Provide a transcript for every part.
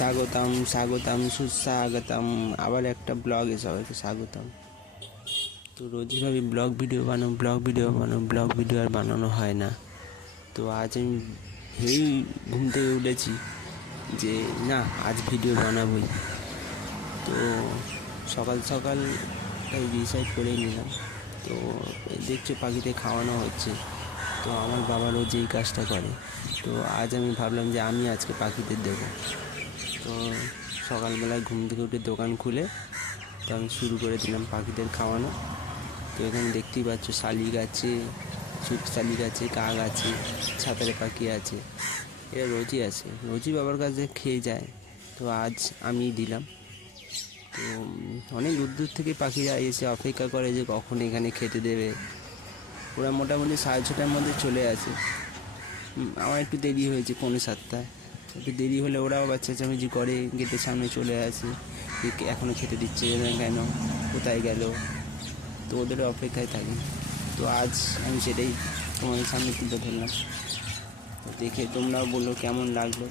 স্বাগতম স্বাগতম সুস্বাগতম, আবার একটা ব্লগে সবাইকে স্বাগতম। তো রোজই ভাবি ব্লগ ভিডিও আর বানানো হয় না। তো আজ আমি ভেবেই ঘুম থেকে উঠেছি যে না, আজ ভিডিও বানাবোই। তো সকাল সকাল তাই ডিসাইড করেই নিলাম। তো দেখছো পাখিতে খাওয়ানো হচ্ছে, তো আমার বাবা রোজ এই কাজটা করে। তো আজ আমি ভাবলাম যে আমি আজকে পাখিদের দেবো। তো সকালবেলায় ঘুম থেকে উঠে দোকান খুলে তো আমি শুরু করে দিলাম পাখিদের খাওয়ানো। তো এখানে দেখতেই পাচ্ছ শালিক আছে, চুপ শালিক আছে, কাক আছে, ছাতারে পাখি আছে। এরা রোজই আছে, রোজই বাবার কাছে খেয়ে যায়। তো আজ আমি দিলাম। তো অনেক দূর দূর থেকে পাখিরা এসে অপেক্ষা করে যে কখন এখানে খেতে দেবে। ওরা মোটামুটি 6:30টার মধ্যে চলে আসে। আমার একটু দেরি হয়েছে, 6:45। একটু দেরি হলে ওরাও চেঁচামেচি করে, গেটের সামনে চলে আসে, এখনও খেতে দিচ্ছে না কেন, কোথায় গেল। তো ওদেরও অপেক্ষায় থাকি। তো আজ আমি সেটাই তোমাদের সামনে তুলে ধরলাম। তো দেখে তোমরাও বলো কেমন লাগলো।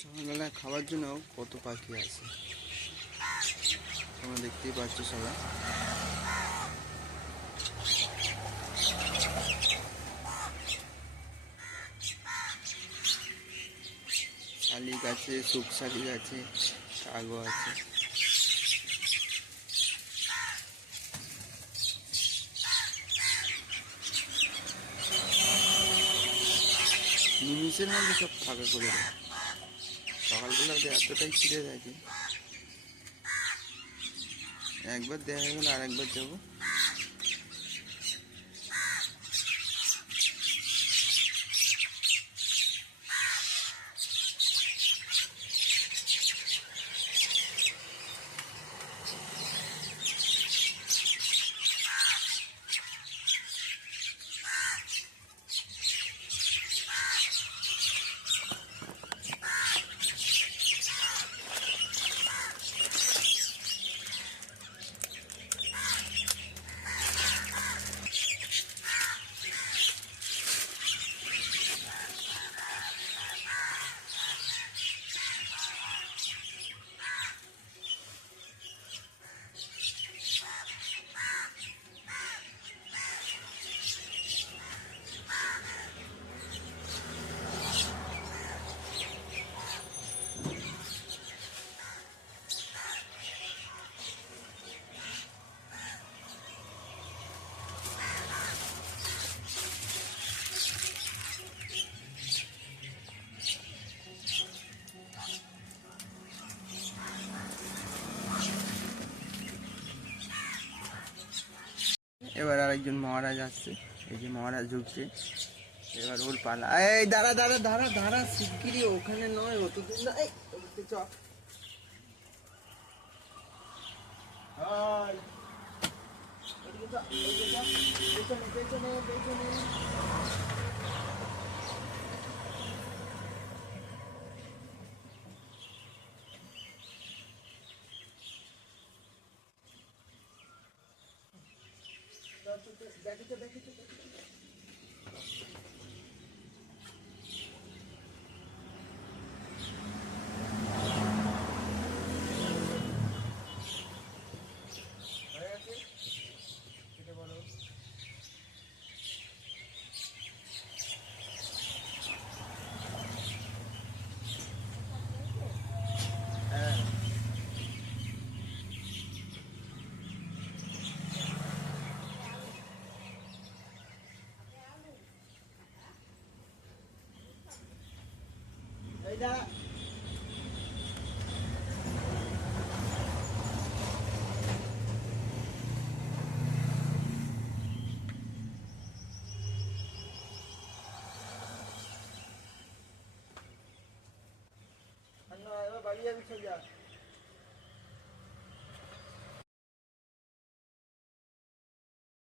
সকালবেলায় খাওয়ার জন্য কত পাখি আছে তোমরা দেখতেই পাচ্ছ সবাই। শালিক আছে, সুখ শালিক আছে, কাগও আছে। নিমিষের মধ্যে সব ফাঁকা করে দেয়। সকালবেলা ওদের এতটাই ছিঁড়ে থাকে, একবার দেখা গেলে আর একবার যাবো। এবার আরেকজন মহারাজ আসছে, এই যে মহারাজ ঢুকছে, এবার ওর পালা। এই দাঁড়া দাঁড়া দাঁড়া দাঁড়া, শিগগিরি, ওখানে নয়, অত দূর না। এই চ, পেছনে পেছনে পেছনে। দেখেছো দেখেছো দেখেছো। হয়ে গেছে, কেটে বলো। হ্যাঁ, এই দাঁড়া। এবার বাড়ি যাবি সোজা।